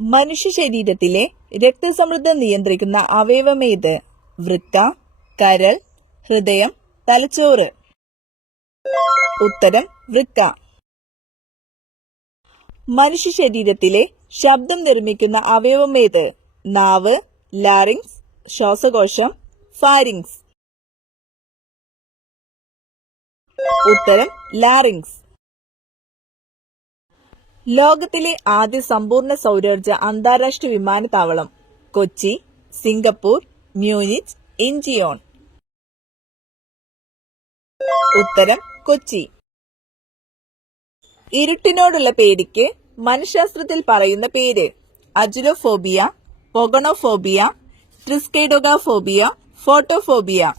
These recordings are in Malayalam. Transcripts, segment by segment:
മനുഷ്യ ശരീരത്തിലെ രക്തസമ്മർദ്ദം നിയന്ത്രിക്കുന്ന അവയവമേത്? വൃക്ക, കരൾ, ഹൃദയം, തലച്ചോറ്. ഉത്തരം വൃക്ക. മനുഷ്യ ശരീരത്തിലെ ശബ്ദം നിർമ്മിക്കുന്ന അവയവമേത്? നാവ്, ലാറിങ്സ്, ശ്വാസകോശം, ഫാരിങ്സ്. ഉത്തരം ലാറിങ്സ്. ലോകത്തിലെ ആദ്യ സമ്പൂർണ്ണ സൗരോർജ അന്താരാഷ്ട്ര വിമാനത്താവളം? Kochi, Singapore, Munich, Incheon. ഉത്തരം കൊച്ചി. ഇരുട്ടിനോടുള്ള പേടിക്ക് മനഃശാസ്ത്രത്തിൽ പറയുന്ന പേര്? Achluophobia, pogonophobia, triskaidekaphobia, photophobia.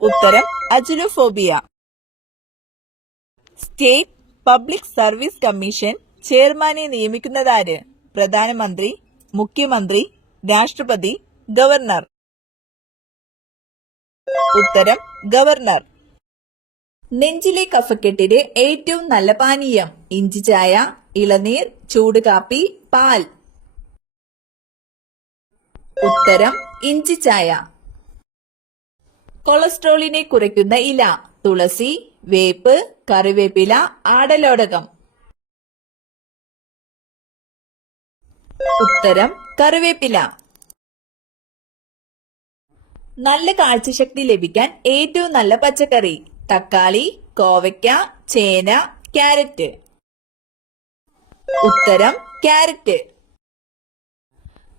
ഉത്തരം achluophobia. State public service commission ചെയർമാനെ നിയമിക്കുന്നതാര്? പ്രധാനമന്ത്രി, മുഖ്യമന്ത്രി, രാഷ്ട്രപതി, ഗവർണർ. ഉത്തരം ഗവർണർ. നെഞ്ചിലെ കഫക്കെട്ടിന് ഏറ്റവും നല്ല പാനീയം? ഇഞ്ചി ചായ, ഇളനീർ, ചൂട് കാപ്പി, പാൽ. ഉത്തരം ഇഞ്ചി ചായ. കൊളസ്ട്രോളിനെ കുറയ്ക്കുന്ന ഇല? തുളസി, വേപ്പ്, കറിവേപ്പില, ആടലോടകം. ഉത്തരം കറിവേപ്പില. നല്ല കാഴ്ചശക്തി ലഭിക്കാൻ ഏറ്റവും നല്ല പച്ചക്കറി? തക്കാളി, കോവയ്ക്ക, ചേന, ക്യാരറ്റ്. ഉത്തരം ക്യാരറ്റ്.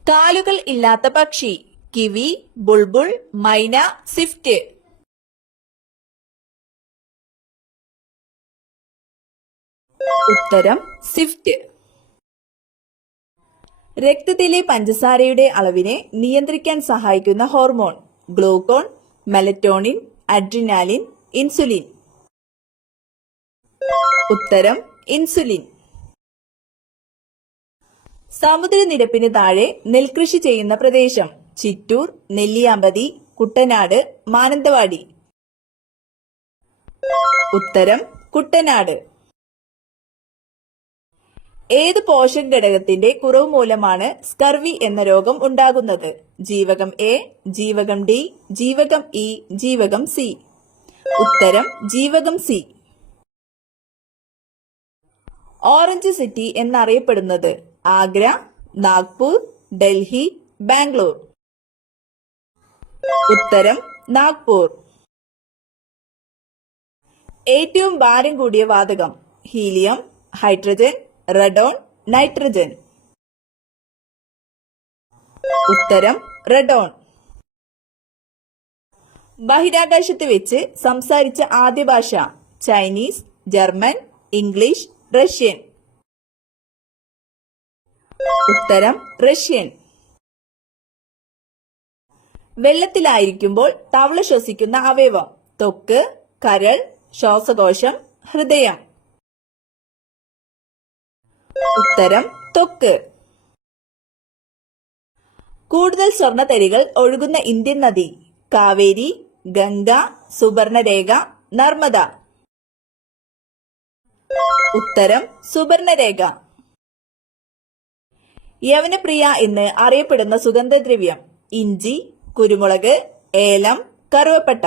കാലുകൾ ഇല്ലാത്ത പക്ഷി? കിവി, ബുൾബുൾ, മൈന, സ്വിഫ്റ്റ്. ഉത്തരം സ്വിഫ്റ്റ്. രക്തത്തിലെ പഞ്ചസാരയുടെ അളവിനെ നിയന്ത്രിക്കാൻ സഹായിക്കുന്ന hormone? Glucon, melatonin, adrenaline, insulin. ഉത്തരം ഇൻസുലിൻ. സമുദ്രനിരപ്പിന് താഴെ നെൽകൃഷി ചെയ്യുന്ന പ്രദേശം? ചിറ്റൂർ, നെല്ലിയാമ്പതി, കുട്ടനാട്, മാനന്തവാടി. ഉത്തരം കുട്ടനാട്. ഏത് പോഷക ഘടകത്തിന്റെ കുറവ് മൂലമാണ് സ്കർവി എന്ന രോഗം ഉണ്ടാകുന്നത്? ജീവകം എ, ജീവകം ഡി, ജീവകം ഇ, ജീവകം സി. ഉത്തരം ജീവകം സി. ഓറഞ്ച് സിറ്റി എന്നറിയപ്പെടുന്നത്? ആഗ്ര, നാഗ്പൂർ, ഡൽഹി, ബാംഗ്ലൂർ. ഉത്തരം നാഗ്പൂർ. ഏറ്റവും ഭാരം കൂടിയ വാതകം? Helium, hydrogen, radon, nitrogen. ഉത്തരം റഡോൺ. ബഹിരാകാശത്ത് വെച്ച് സംസാരിച്ച ആദ്യ ഭാഷ? Chinese, German, English, Russian. ഉത്തരം റഷ്യൻ. വെള്ളത്തിലായിരിക്കുമ്പോൾ തവള ശ്വസിക്കുന്ന അവയവം? ത്വക്ക്, കരൾ, ശ്വാസകോശം, ഹൃദയം. ഉത്തരം ത്വക്ക്. കൂടുതൽ സ്വർണ്ണത്തരികൾ ഒഴുകുന്ന ഇന്ത്യൻ നദി? കാവേരി, ഗംഗ, സുവർണരേഖ, നർമ്മദ. ഉത്തരം സുവർണരേഖ. യവനപ്രിയ എന്ന് അറിയപ്പെടുന്ന സുഗന്ധദ്രവ്യം? ഇഞ്ചി, കുരുമുളക്, ഏലം, കറുവപ്പട്ട.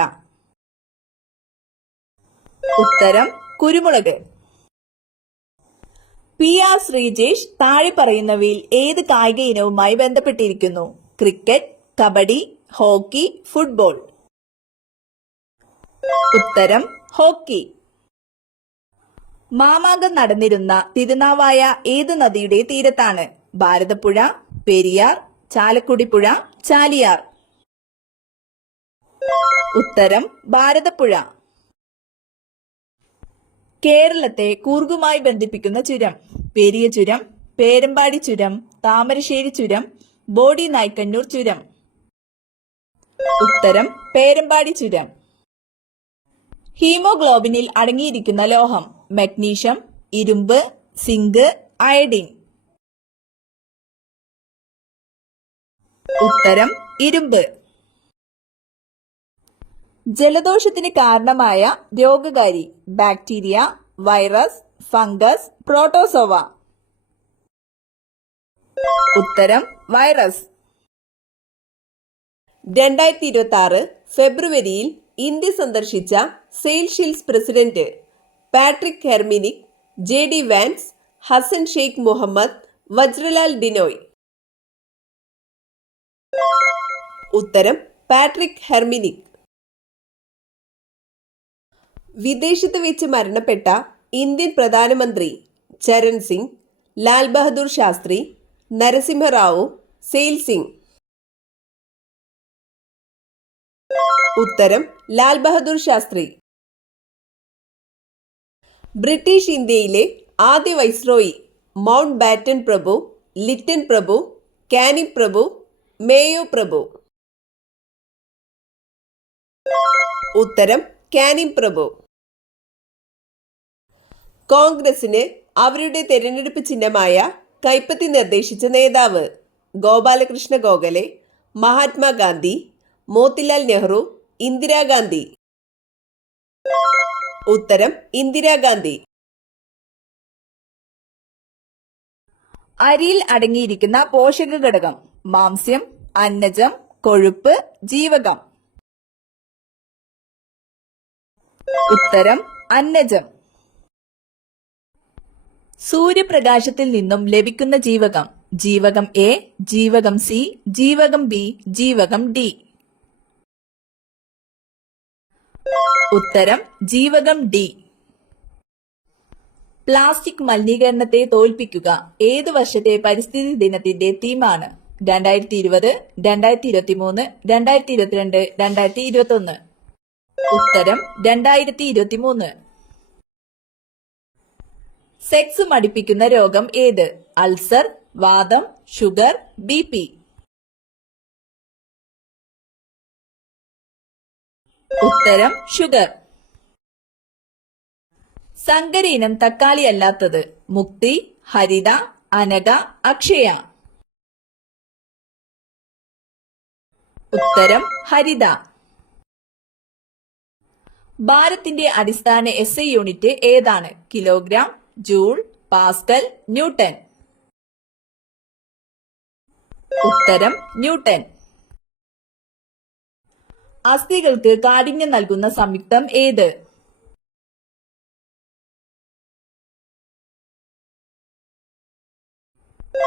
ഉത്തരം കുരുമുളക്. PR ശ്രീജേഷ് താഴെ പറയുന്നവയിൽ ഏത് കായിക ഇനവുമായി ബന്ധപ്പെട്ടിരിക്കുന്നു? Cricket, kabaddi, hockey, football. ഉത്തരം ഹോക്കി. മാമാങ്കം നടന്നിരുന്ന തിരുനാവായ ഏത് നദിയുടെ തീരത്താണ്? ഭാരതപ്പുഴ, പെരിയാർ, ചാലക്കുടിപ്പുഴ, ചാലിയാർ. ഉത്തരം ഭാരതപ്പുഴ. കേരളത്തെ കൂർഗുമായി ബന്ധിപ്പിക്കുന്ന ചുരം? പെരിയ ചുരം, പേരമ്പാടി ചുരം, താമരശ്ശേരി ചുരം, ബോഡി നായ്ക്കന്നൂർ ചുരം. ഉത്തരം പേരമ്പാടി ചുരം. ഹീമോഗ്ലോബിനിൽ അടങ്ങിയിരിക്കുന്ന ലോഹം? മഗ്നീഷ്യം, ഇരുമ്പ്, സിങ്ക്, അയഡിൻ. ഉത്തരം ഇരുമ്പ്. ജലദോഷത്തിന് കാരണമായ രോഗകാരി? Bacteria, virus, fungus, protozoa. ഉത്തരം വൈറസ്. 2026 ഫെബ്രുവരിയിൽ ഇന്ത്യ സന്ദർശിച്ച Seychelles president Patrick Herminie, JD Vance, Hassan Sheikh Mohamud, വജ്രലാൽ ഡിനോയ്. ഉത്തരം പാട്രിക് ഹെർമിനിക്. വിദേശത്ത് വെച്ച് മരണപ്പെട്ട ഇന്ത്യൻ പ്രധാനമന്ത്രി ചരൺ സിംഗ്, ലാൽ ബഹദൂർ ശാസ്ത്രി, നരസിംഹറാവു, സെയിൽ സിംഗ്. ഉത്തരം ലാൽ ബഹദൂർ ശാസ്ത്രി. ബ്രിട്ടീഷ് ഇന്ത്യയിലെ ആദ്യ വൈസ്രോയി മൗണ്ട് ബാറ്റൻ പ്രഭു, ലിറ്റൻ പ്രഭു, കാനിങ് പ്രഭു, മേയോ പ്രഭു. ഉത്തരം കാനിങ് പ്രഭു. കോൺഗ്രസിന് അവരുടെ തെരഞ്ഞെടുപ്പ് ചിഹ്നമായ കൈപ്പത്തി നിർദ്ദേശിച്ച നേതാവ് ഗോപാലകൃഷ്ണ ഗോഖലെ, മഹാത്മാഗാന്ധി, മോത്തിലാൽ നെഹ്റു, ഇന്ദിരാഗാന്ധി. ഉത്തരം ഇന്ദിരാഗാന്ധി. അരിയിൽ അടങ്ങിയിരിക്കുന്ന പോഷക ഘടകം: മാംസ്യം, അന്നജം, കൊഴുപ്പ്, ജീവകം. ഉത്തരം അന്നജം. സൂര്യപ്രകാശത്തിൽ നിന്നും ലഭിക്കുന്ന ജീവകം: ജീവകം എ, ജീവകം സി, ജീവകം ബി, ജീവകം ഡി. ഉത്തരം ജീവകം ഡി. പ്ലാസ്റ്റിക് മലിനീകരണത്തെ തോൽപ്പിക്കുക ഏതു വർഷത്തെ പരിസ്ഥിതി ദിനത്തിന്റെ തീമാണ്? 2020, 2023, 2022, 2021. ഉത്തരം 2023. സെക്സ് മടിപ്പിക്കുന്ന രോഗം ഏത്? അൾസർ, വാതം, ഷുഗർ, BP. ഉത്തരം ഷുഗർ. സങ്കര ഇനം തക്കാളി അല്ലാത്തത്: മുക്തി, ഹരിത, അനക, അക്ഷയ. ഉത്തരം ഹരിത. ഭാരത്തിന്റെ അടിസ്ഥാന SI യൂണിറ്റ് ഏതാണ്? Kilogram, joule, Pascal, newton. ഉത്തരം ന്യൂട്ടൺ. അസ്ഥികൾക്ക് കാഠിന്യം നൽകുന്ന സംയുക്തം ഏത്?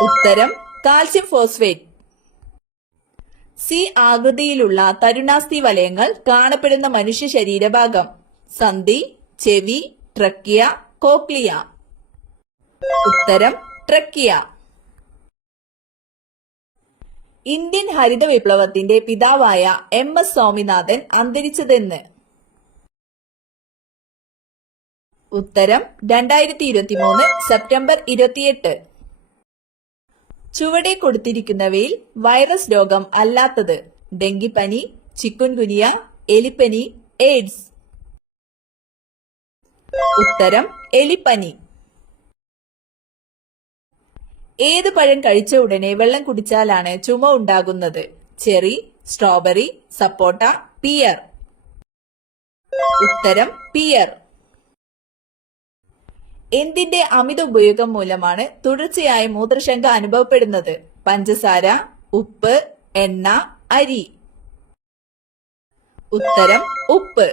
ഉത്തരം കാൽസ്യം ഫോസ്ഫേറ്റ്. C ആകൃതിയിലുള്ള തരുണാസ്ഥി വലയങ്ങൾ കാണപ്പെടുന്ന മനുഷ്യ ശരീരഭാഗം: സന്ധി, ചെവി, ട്രക്കിയ, കോക്ലിയ. ഉത്തരം ട്രക്കിയ. ഇന്ത്യൻ ഹരിത വിപ്ലവത്തിന്റെ പിതാവായ MS സ്വാമിനാഥൻ അന്തരിച്ചതെന്ന്? ഉത്തരം 2023 സെപ്റ്റംബർ 28. ചുവടെ കൊടുത്തിരിക്കുന്നവയിൽ വൈറസ് രോഗം അല്ലാത്തത്: ഡെങ്കിപ്പനി, ചിക്കുൻഗുനിയ, എലിപ്പനി, എയ്ഡ്സ്. ഉത്തരം എലിപ്പനി. ഏത് പഴം കഴിച്ച ഉടനെ വെള്ളം കുടിച്ചാലാണ് ചുമ ഉണ്ടാകുന്നത്? ചെറി, സ്ട്രോബെറി, സപ്പോട്ട, പിയർ. ഉത്തരം പിയർ. എന്തിന്റെ അമിത ഉപയോഗം മൂലമാണ് തുടർച്ചയായ മൂത്രശങ്ക അനുഭവപ്പെടുന്നത്? പഞ്ചസാര, ഉപ്പ്, എണ്ണ, അരി. ഉത്തരം ഉപ്പ്.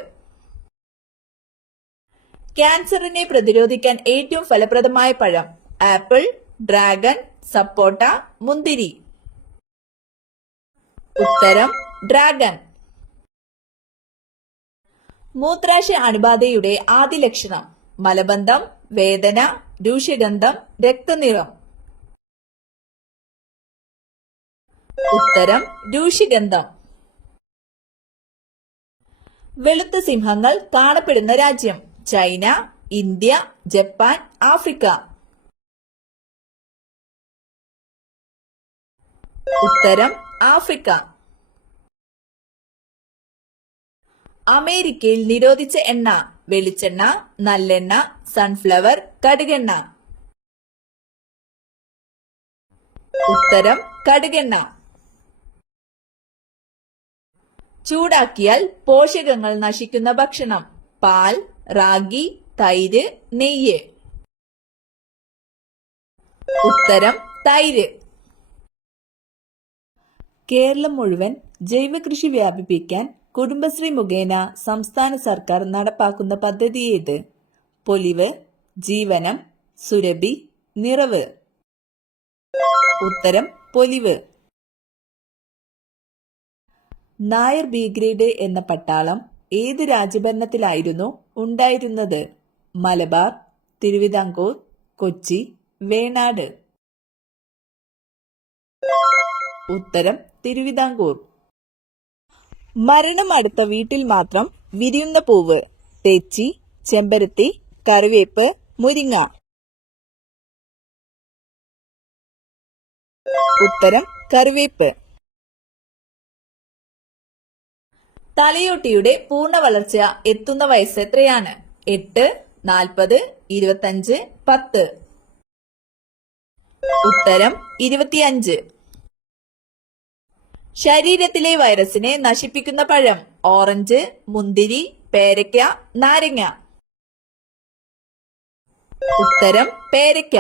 ക്യാൻസറിനെ പ്രതിരോധിക്കാൻ ഏറ്റവും ഫലപ്രദമായ പഴം: ആപ്പിൾ, ഡ്രാഗൺ, സപ്പോട്ട, മുന്തിരി. ഉത്തരം ഡ്രാഗൺ. മൂത്രാശയ അണുബാധയുടെ ആദ്യ ലക്ഷണം: മലബന്ധം, വേദന, രൂക്ഷഗന്ധം, രക്തനിറം. ഉത്തരം രൂക്ഷഗന്ധം. വെളുത്ത സിംഹങ്ങൾ കാണപ്പെടുന്ന രാജ്യം: ചൈന, ഇന്ത്യ, ജപ്പാൻ, ആഫ്രിക്ക. ഉത്തരം ആഫ്രിക്ക. അമേരിക്കയിൽ നിരോധിച്ച എണ്ണ: വെളിച്ചെണ്ണ, നല്ലെണ്ണ, സൺഫ്ലവർ, കടുകെണ്ണ. ഉത്തരം കടുകെണ്ണ. ചൂടാക്കിയാൽ പോഷകങ്ങൾ നശിക്കുന്ന ഭക്ഷണം: പാൽ, റാഗി, തൈര്, നെയ്യ്. ഉത്തരം തൈര്. കേരളം മുഴുവൻ ജൈവകൃഷി വ്യാപിപ്പിക്കാൻ കുടുംബശ്രീ മുഖേന സംസ്ഥാന സർക്കാർ നടപ്പാക്കുന്ന പദ്ധതി ഏത്? പൊലിവ്, ജീവനം, സുരഭി, നിറവ്. ഉത്തരം പൊലിവ്. നായർ ബി ഗ്രേഡ് എന്ന പട്ടാളം ഏത് രാജഭരണത്തിലായിരുന്നു ഉണ്ടായിരുന്നത്? മലബാർ, തിരുവിതാംകൂർ, കൊച്ചി, വേണാട്. ഉത്തരം തിരുവിതാംകൂർ. മരണം അടുത്ത വീട്ടിൽ മാത്രം വിരിയുന്ന പൂവ്? തെച്ചി, ചെമ്പരത്തി, കറിവേപ്പ്, മുരിങ്ങ. ഉത്തരം കറിവേപ്പ്. തലയോട്ടിയുടെ പൂർണ്ണ വളർച്ച എത്തുന്ന വയസ്സ് എത്രയാണ്? 8, 40, 25, 10. ഉത്തരം 25. ശരീരത്തിലെ വൈറസിനെ നശിപ്പിക്കുന്ന പഴം? ഓറഞ്ച്, മുന്തിരി, പേരയ്ക്ക, നാരങ്ങ. ഉത്തരം പേരയ്ക്ക.